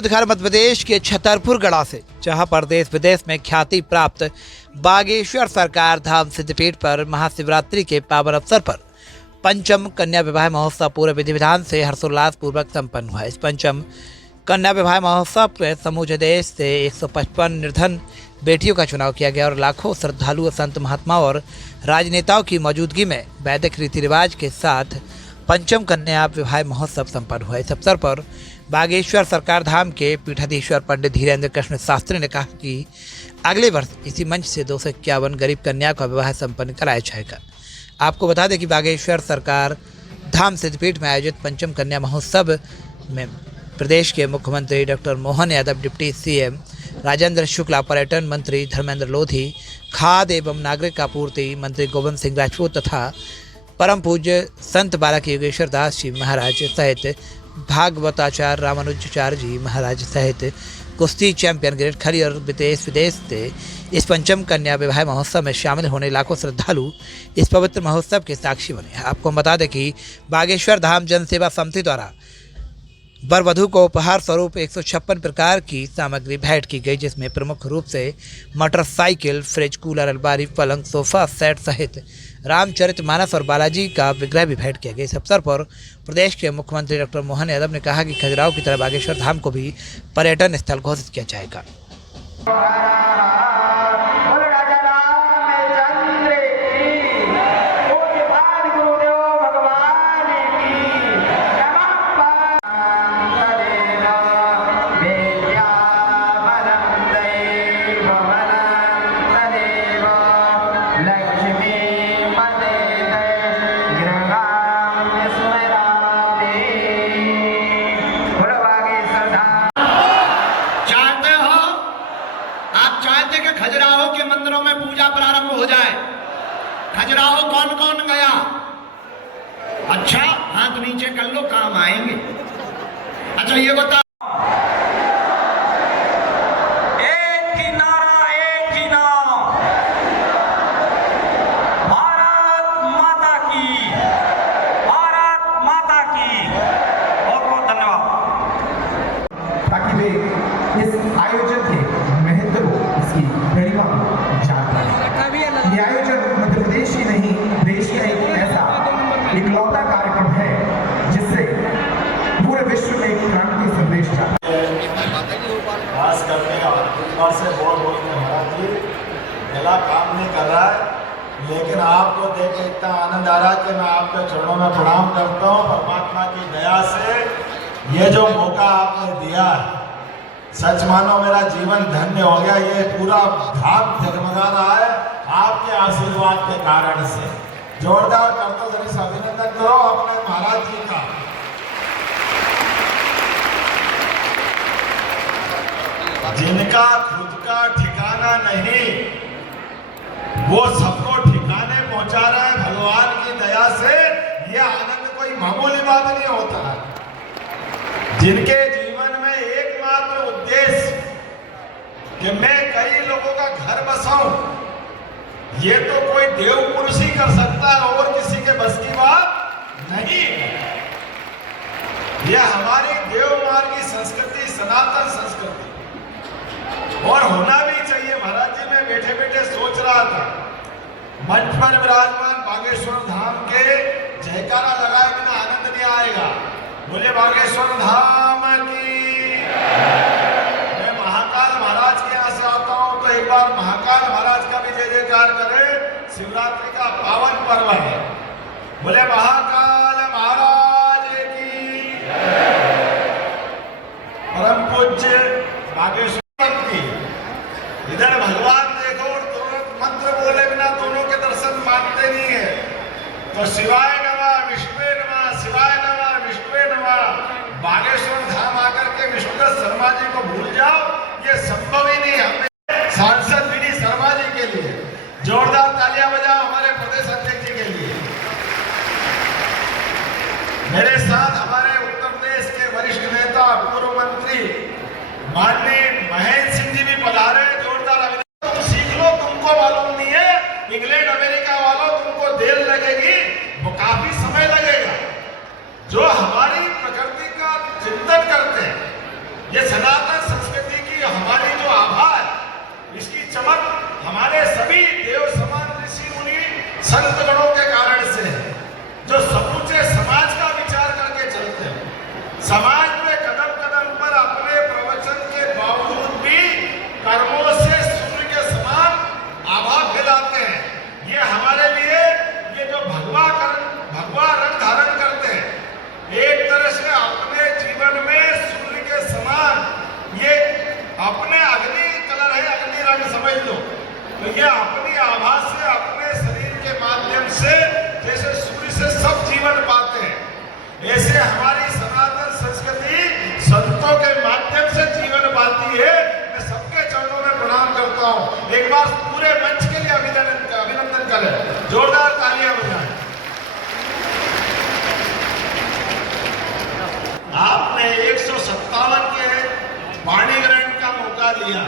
आपको दिखा रहे मध्य प्रदेश के छतरपुर गढ़ा से, जहां पर देश विदेश में ख्याति प्राप्त बागेश्वर सरकार धाम सिद्धपीठ पर महाशिवरात्रि के पावन अवसर पर पंचम कन्या विवाह महोत्सव पूरे विधि विधान से हर्षोल्लास पूर्वक संपन्न हुआ। इस पंचम कन्या विवाह महोत्सव में समूचे देश से 155 निर्धन बेटियों का चुनाव किया गया और लाखों श्रद्धालु, संत, महात्माओं और राजनेताओं की मौजूदगी में वैदिक रीति रिवाज के साथ पंचम कन्या विवाह महोत्सव संपन्न हुआ। इस अवसर पर बागेश्वर सरकार धाम के पीठाधीश्वर पंडित धीरेन्द्र कृष्ण शास्त्री ने कहा कि अगले वर्ष इसी मंच से 251 गरीब कन्या का विवाह संपन्न कराया जाएगा। आपको बता दें कि बागेश्वर सरकार धाम सिद्धपीठ में आयोजित पंचम कन्या महोत्सव में प्रदेश के मुख्यमंत्री doctor Mohan Yadav, deputy CM Rajendra Shukla, पर्यटन मंत्री धर्मेंद्र लोधी, खाद्य एवं नागरिक आपूर्ति मंत्री गोविंद सिंह राजपूत तथा परम पूज्य संत बालाकी योगेश्वर दास जी महाराज सहित भागवताचार्य रामानुजाचार्य जी महाराज सहित कुश्ती चैंपियन ग्रेट खली और देश विदेश से इस पंचम कन्या विवाह महोत्सव में शामिल होने लाखों श्रद्धालु इस पवित्र महोत्सव के साक्षी बने। आपको हम बता दें कि बागेश्वर धाम जन सेवा समिति द्वारा वर वधू को उपहार स्वरूप 156 प्रकार की सामग्री भेंट की गई, जिसमें प्रमुख रूप से मोटरसाइकिल, फ्रिज, कूलर, अलमारी, पलंग, सोफा सेट सहित रामचरितमानस और बालाजी का विग्रह भी भेंट किया गया। इस अवसर पर प्रदेश के मुख्यमंत्री डॉक्टर मोहन यादव ने कहा कि खजुराहो की तरह बागेश्वर धाम को भी पर्यटन स्थल घोषित किया जाएगा। खजुराहो के मंदिरों में पूजा प्रारंभ हो जाए। खजुराहो कौन कौन गया? अच्छा, हाथ नीचे कर लो, काम आएंगे। अच्छा ये बता, एक ही नारा, एक ही नाम, भारत माता की, भारत माता की। बहुत बहुत धन्यवाद। ताकि वे इस आयोजन के महत्व को, इसकी गरिमा को जान पाएं। ये आयोजन मध्य प्रदेश ही नहीं, देश का एक ऐसा इकलौता कार्यक्रम है जिससे पूरे विश्व में एक क्रांति संदेश जाता है। खास करके बार से बोल के महाराज जी गला काम नहीं कर रहा है, लेकिन आपको देख के इतना आनंद आ रहा है कि मैं आपके चरणों में प्रणाम करता हूँ। परमात्मा की दया से ये जो मौका आपने दिया है, सच मानो मेरा जीवन धन्य हो गया। ये पूरा धाम जगमगा रहा है आपके आशीर्वाद के कारण से। जोरदार करता जरूर अभिनंदन करो अपने महाराज जी का। जिनका खुद का ठिकाना नहीं, वो सबको ठिकाने पहुंचा रहा है भगवान की दया से। ये आनंद कोई मामूली बात नहीं होता है। जिनके जीवन में एकमात्र उद्देश्य कि मैं कई लोगों का घर बसाऊं, ये तो कोई देव पुरुष ही कर सकता है और किसी के बस की बात नहीं है। यह हमारी देव मार्गी संस्कृति, सनातन संस्कृति, और होना भी चाहिए। महाराज जी मैं बैठे बैठे सोच रहा था, मंच पर विराजमान बागेश्वर धाम के जयकारा लगाए बिना आनंद नहीं आएगा। बोले बागेश्वर धाम की। मैं महाकाल महाराज के यहाँ से आता हूँ, तो एक बार महाकाल महाराज का भी जय जयकार करें। शिवरात्रि का पावन पर्व है, बोले महाकाल महाराज की। परम पूज्य बागेश्वर की। इधर भगवान देखो और दोनों मंत्र बोले बिना दोनों के दर्शन मानते नहीं है। तो शिवाय नमः, विष्णुवे नमः, शिवाय नमः, विष्णुवे नमः। बागेश्वर धाम आकर के विष्णुदत्त शर्मा जी को भूल जाओ, ये संभव ही नहीं। हमने सांसद विनी शर्मा जी के लिए जोरदार तालियां बजाओ, हमारे प्रदेश अध्यक्ष जी के लिए। मेरे साथ हमारे उत्तर प्रदेश के वरिष्ठ नेता, पूर्व मंत्री माननीय महेंद्र सिंह जी भी पधारे। जोरदार अभिनंदन। तो सीख लो, तुमको मालूम नहीं है, इंग्लैंड अमेरिका वालों तुमको देर लगेगी, वो काफी समय लगेगा। जो हमारी प्रकृति का चिंतन करते हैं, ये सदा हमारी सनातन संस्कृति संतों के माध्यम से जीवन पाती है। मैं सबके चरणों में प्रणाम करता हूँ। एक बार पूरे मंच के लिए अभिनंदन करें, जोरदार तालियां बजाएं। आपने 157 के वाणी ग्रहण का मौका दिया,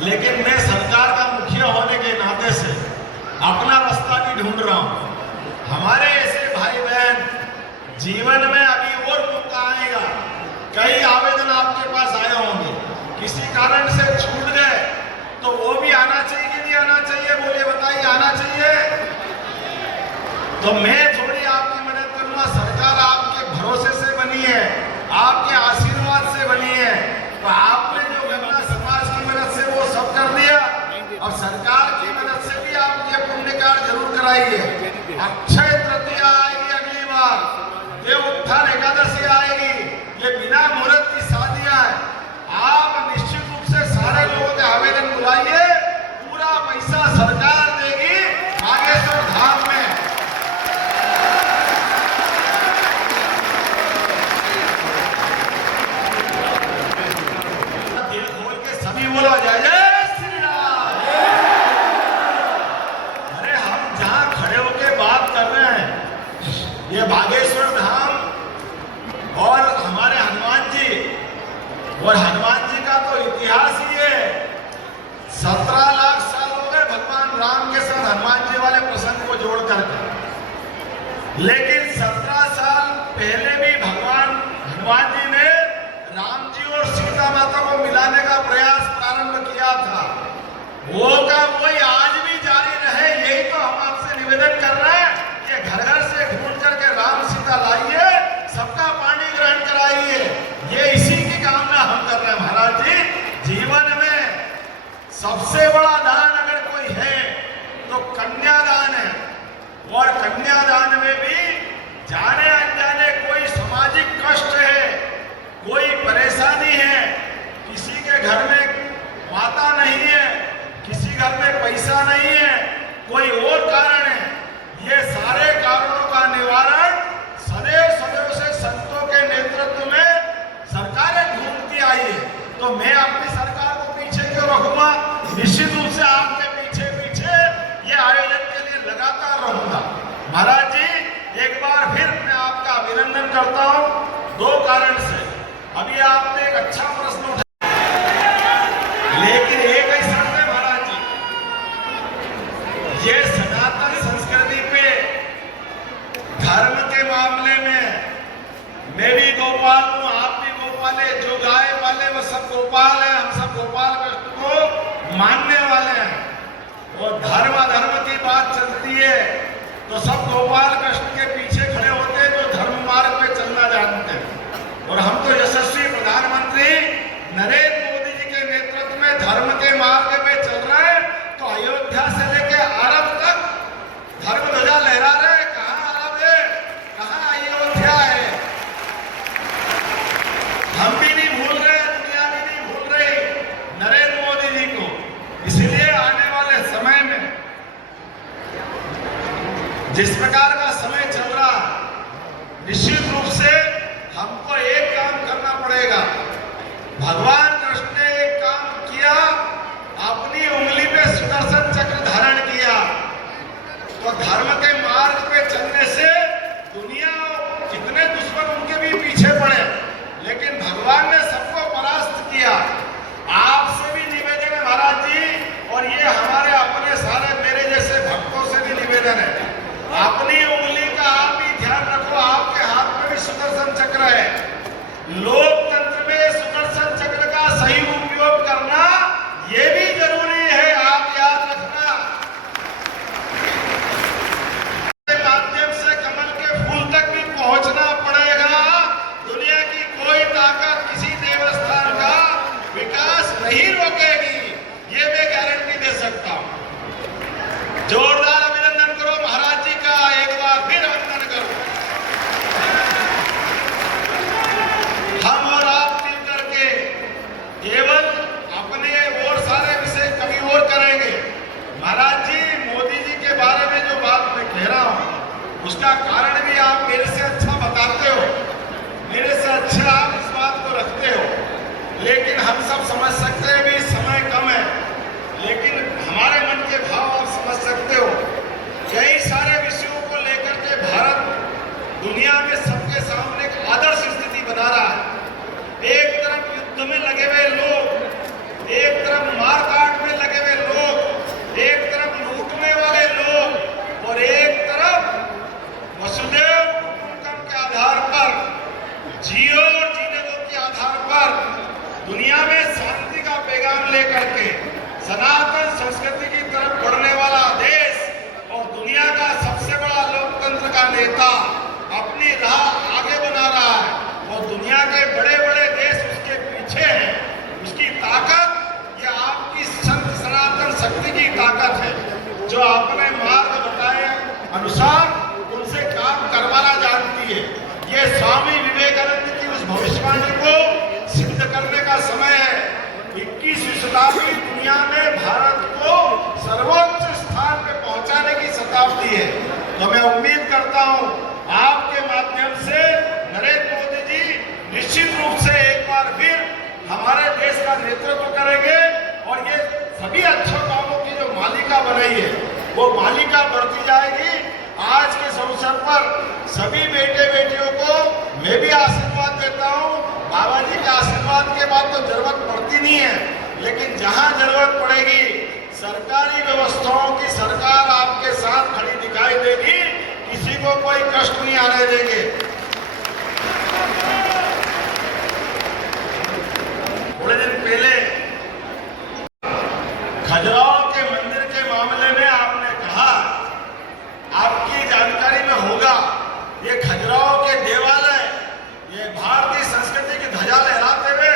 लेकिन मैं सरकार का मुखिया होने के नाते से अपना रास्ता भी ढूंढ रहा हूं। हमारे ऐसे भाई बहन जीवन में अभी और मौका आएगा। कई आवेदन आपके पास आए होंगे, किसी कारण से छूट गए तो वो भी आना चाहिए कि नहीं आना चाहिए? बोलिए, बताइए, आना चाहिए? तो मैं थोड़ी आपकी मदद करूंगा। सरकार आपके भरोसे से बनी है, आपके आशीर्वाद से बनी है, तो आपने जो करना समाज की मदद से वो सब कर दिया, और सरकार की मदद से भी आप ये पुण्य कार्य जरूर कराइए। अक्षय तृतीया आएगी अगली बार, देव उत्थान एकादशी आएगी, ये बिना मुहूर्त की शादियां हैं। आप निश्चित रूप से सारे लोगों के आवेदन बुलाइए, पूरा पैसा सरकार देगी बागेश्वर धाम में। दिल खोल के सभी बोलो जय जय श्री राम। अरे हम जहां खड़े होके बात कर रहे हैं, ये बागेश्वर धाम और हमारे हनुमान जी, और हनुमान जी का तो इतिहास ही है। 17 लाख साल हो गए भगवान राम के साथ हनुमान जी वाले प्रसंग को जोड़ करके, लेकिन 17 साल पहले भी भगवान हनुमान जी ने राम जी और सीता माता को मिलाने का प्रयास प्रारंभ किया था। वो का वही आज भी जारी रहे, यही तो हम आपसे निवेदन कर रहे हैं कि घर घर से ढूंढ करके राम सीता लाइए, सबका पानी ग्रहण कराइए। ये इसी की कामना हम कर रहे हैं महाराज जी। जीवन में सबसे बड़ा दान अगर कोई है तो कन्यादान है, और कन्यादान में भी जाने अनजाने कोई सामाजिक कष्ट है, कोई परेशानी है, किसी के घर में माता नहीं है, किसी घर में पैसा नहीं है, कोई और कारण है, ये सारे कारणों का निवारण सदैव सदैव से संतों के नेतृत्व में सरकारें ढूंढती आई है। तो मैं अपनी सरकार को पीछे क्यों रखूंगा? निश्चित रूप से आपके पीछे पीछे ये आयोजन के लिए लगातार रहूंगा। महाराज जी, एक बार फिर मैं आपका अभिनंदन करता हूं, 2 कारण से। अभी आपने एक अच्छा प्रश्न उठाया, लेकिन एक ही शर्त है महाराज जी, ये सनातन संस्कृति पे धर्म के मामले में मैं भी गोपाल हूं, आप भी गोपाल है, जो गाय पाले वो सब गोपाल है, हम सब गोपाल कृष्ण को मानने वाले हैं। और धर्म अधर्म की बात चलती है तो सब गोपाल कृष्ण के पीछे खड़े होते हैं जो धर्म मार्ग पे चलना जानते हैं। और हम तो यशस्वी प्रधानमंत्री नरेंद्र मोदी जी के नेतृत्व में धर्म के मार्ग पे चल रहे हैं। तो अयोध्या से लेकर अरब तक धर्म ध्वजा लहरा रहे हैं। कहाँ अरब है, कहाँ अयोध्या है, हम भी नहीं भूल रहे, दुनिया भी नहीं भूल रही नरेंद्र मोदी जी को। इसलिए आने वाले समय में जिस प्रकार का समय चल रहा है, निश्चित रूप से हमको एक काम करना पड़ेगा। भगवान कृष्ण ने एक काम किया, अपनी उंगली पे सुदर्शन चक्र धारण किया। तो धर्म के मार्ग पे चलने से दुनिया जितने दुश्मन उनके भी पीछे पड़े, लेकिन भगवान ने सबको परास्त किया। आपसे भी निवेदन है महाराज जी, और ये हमारे अपने सारे मेरे जैसे भक्तों से भी निवेदन है, अपनी उंगली का आप भी ध्यान रखो। आपके हाथ में भी सुदर्शन चक्र है। लोकतंत्र में सुदर्शन चक्र का सही उपयोग करना ये भी जरूरी है, आप याद रखना। के माध्यम से कमल के फूल तक भी पहुंचना पड़ेगा। दुनिया की कोई ताकत किसी देवस्थान का विकास नहीं रोकेगी, ये मैं गारंटी दे सकता हूं। जोरदार अभिनंदन करो महाराज जी का, एक बार फिर अभिनंदन करो। हम एक आदर्श स्थिति बना रहा है। एक तरफ युद्ध में लगे हुए लोग, एक तरफ मारकाट में लगे हुए लोग, एक तरफ लूटने वाले लोग और एक तरफ वसुदेव कुटुंबकम के आधार पर जियो और जीने दो के आधार पर दुनिया में शांति का पैगाम लेकर के सनातन संस्कृति की तरफ बढ़ने वाला देश और दुनिया का सबसे बड़ा लोकतंत्र का नेता अपनी राह आगे बना रहा है और दुनिया के बड़े बड़े देश उसके पीछे हैं। उसकी ताकत ये आपकी संत सनातन शक्ति की ताकत है, जो आपने मार्ग बताए अनुसार उनसे काम करवाना जानती है। ये स्वामी विवेकानंद की उस भविष्यवाणी को सिद्ध करने का समय है। 21वीं शताब्दी दुनिया में भारत को सर्वोच्च स्थान पे पहुंचाने की शताब्दी है। तो मैं उम्मीद करता हूं आपके माध्यम से नरेंद्र मोदी जी निश्चित रूप से एक बार फिर हमारे देश का नेतृत्व करेंगे और ये सभी अच्छे कामों की जो मालिका बनाई है वो मालिका बढ़ती जाएगी। आज के इस अवसर पर सभी बेटे बेटियों को मैं भी आशीर्वाद देता हूं। बाबा जी के आशीर्वाद के बाद तो जरूरत पड़ती नहीं है, लेकिन जहां जरूरत पड़ेगी सरकारी व्यवस्थाओं की सरकार आपके साथ खड़ी दिखाई देगी। किसी को कोई कष्ट नहीं आने देंगे। थोड़े दिन पहले खजुराहो के मंदिर के मामले में आपने कहा, आपकी जानकारी में होगा, ये खजुराहो के देवालय ये भारतीय संस्कृति की ध्वजा लहराते हुए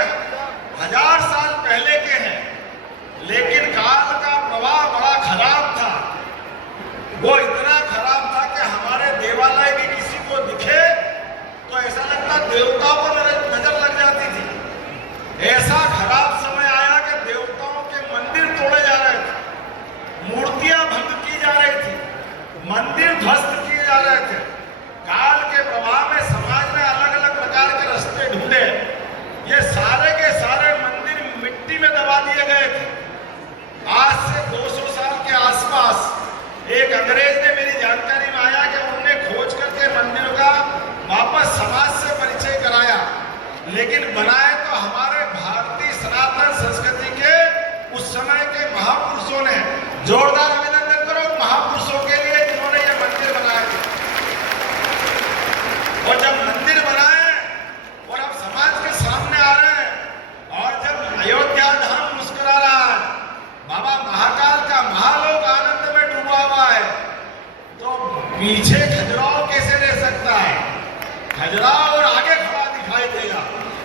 1000 साल पहले के हैं, लेकिन काल का प्रवाह बड़ा खराब था। वो इतना खराब था कि हमारे देवालय भी किसी को दिखे तो ऐसा लगता देवताओं को नजर लग जाती थी। ऐसा खराब समय आया कि देवताओं के मंदिर तोड़े जा रहे थे, मूर्तियां भंग की जा रही थी, मंदिर ध्वस्त किए जा रहे थे। काल के प्रभाव में समाज ने अलग अलग प्रकार के रास्ते ढूंढे। ये सारे के सारे मंदिर मिट्टी में दबा दिए गए थे। आज से 200 साल के आसपास एक अंग्रेज ने मेरी जानकारी में आया कि उन्होंने खोज करके मंदिरों का वापस समाज से परिचय कराया, लेकिन बनाए तो हमारे भारतीय सनातन संस्कृति के उस समय के महापुरुषों ने। जोरदार अभिनंदन करो महापुरुषों के लिए जिन्होंने ये मंदिर बनाए थे। और जब मंदिर बनाए और अब समाज के सामने आ रहे हैं और जब अयोध्या धाम मुस्कुरा रहा है, बाबा महाकाल का महालोक आनंद में डूबा हुआ है, तो पीछे खजुराहो कैसे रह सकता है? खजुराहो और आगे खड़ा दिखाई देगा।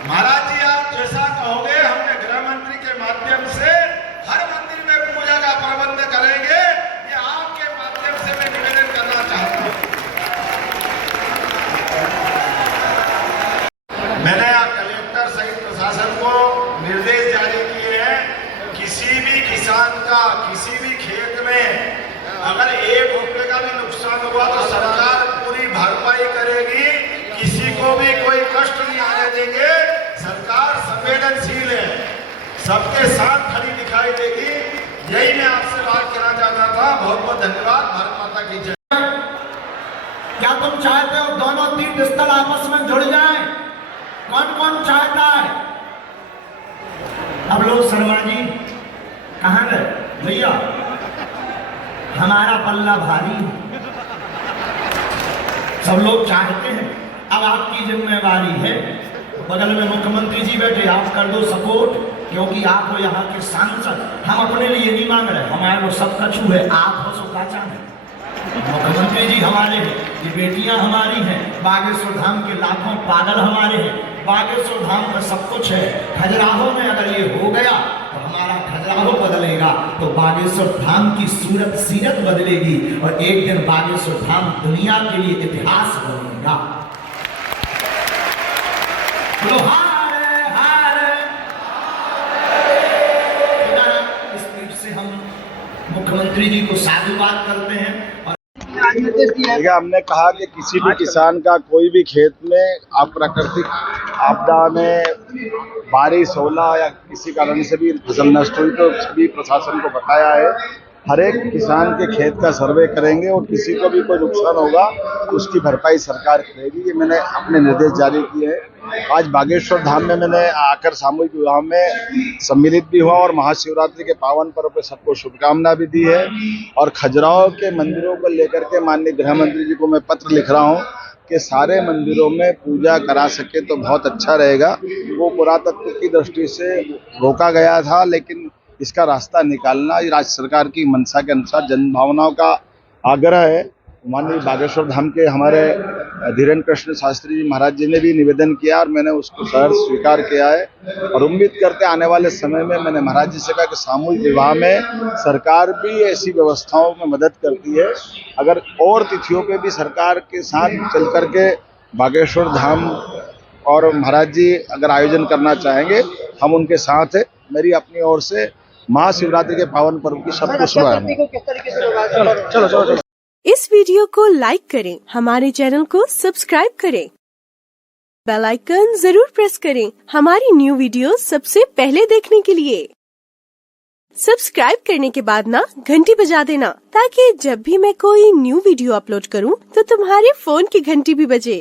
महाराज जी आप जैसा कहोगे हमने गृह मंत्री के माध्यम से हर मंदिर में पूजा का प्रबंध करेंगे। ये आपके माध्यम से मैं निवेदन करना चाहता हूं। मैंने कलेक्टर सहित प्रशासन को निर्देश जारी किए हैं, किसी भी किसान का किसी भी खेत में अगर 1 रुपए का भी नुकसान हुआ तो सरकार पूरी भरपाई करेगी। किसी को भी कोई कष्ट नहीं आने देंगे। सरकार संवेदनशील है, सबके साथ खड़ी दिखाई देगी। यही मैं आपसे बात कहना चाहता था। बहुत बहुत धन्यवाद। भारत माता की जय। क्या तुम चाहते हो दोनों तीर्थ स्थल आपस में जुड़ जाएं? कौन कौन चाहता है? अब लोग शर्मा जी कहां गए भैया? हमारा पल्ला भारी है, सब लोग चाहते हैं। अब आपकी जिम्मेवारी है, बगल में मुख्यमंत्री जी बैठे, आप कर दो सपोर्ट, क्योंकि आप हो यहाँ के सांसद। हम अपने लिए नहीं मांग रहे, हमारे वो सब कछु है, आप हो सो काचा है। मुख्यमंत्री जी हमारे हैं, ये बेटियां हमारी हैं, बागेश्वर धाम के लाखों पागल हमारे हैं, बागेश्वर धाम में सब कुछ है। खजुराहो में अगर ये हो गया तो हमारा खजुराहो बदलेगा, तो बागेश्वर धाम की सूरत सीरत बदलेगी और एक दिन बागेश्वर धाम दुनिया के लिए इतिहास बनेगा। इस पीठ से हम मुख्यमंत्री जी को साधुवाद करते हैं। देखिए, हमने कहा कि किसी भी किसान का कोई भी खेत में प्राकृतिक आपदा में बारिश होला या किसी कारण से भी फसल नष्ट हुई तो भी प्रशासन को बताया है हर एक किसान के खेत का सर्वे करेंगे और किसी को भी कोई नुकसान होगा उसकी भरपाई सरकार करेगी। ये मैंने अपने निर्देश जारी किए हैं। आज बागेश्वर धाम में मैंने आकर सामूहिक विवाह में सम्मिलित भी हुआ और महाशिवरात्रि के पावन पर्व पर सबको शुभकामना भी दी है। और खजुराहो के मंदिरों को लेकर के माननीय गृह मंत्री जी को मैं पत्र लिख रहा हूँ कि सारे मंदिरों में पूजा करा सके तो बहुत अच्छा रहेगा। वो पुरातत्व की दृष्टि से रोका गया था, लेकिन इसका रास्ता निकालना ये राज्य सरकार की मंशा के अनुसार जन भावनाओं का आग्रह है। माननीय बागेश्वर धाम के हमारे धीरेन्द्र कृष्ण शास्त्री जी महाराज जी ने भी निवेदन किया और मैंने उसको सहर्ष स्वीकार किया है और उम्मीद करते आने वाले समय में मैंने महाराज जी से कहा कि सामूहिक विवाह में सरकार भी ऐसी व्यवस्थाओं में मदद करती है। अगर और तिथियों पे भी सरकार के साथ चल करके बागेश्वर धाम और महाराज जी अगर आयोजन करना चाहेंगे हम उनके साथ है। मेरी अपनी ओर से महाशिवरात्रि के पावन पर्व की सबको शुभकामनाएं। इस वीडियो को लाइक करें, हमारे चैनल को सब्सक्राइब करें, बेल आइकन जरूर प्रेस करें हमारी न्यू वीडियो सबसे पहले देखने के लिए। सब्सक्राइब करने के बाद ना घंटी बजा देना ताकि जब भी मैं कोई न्यू वीडियो अपलोड करूं तो तुम्हारे फोन की घंटी भी बजे।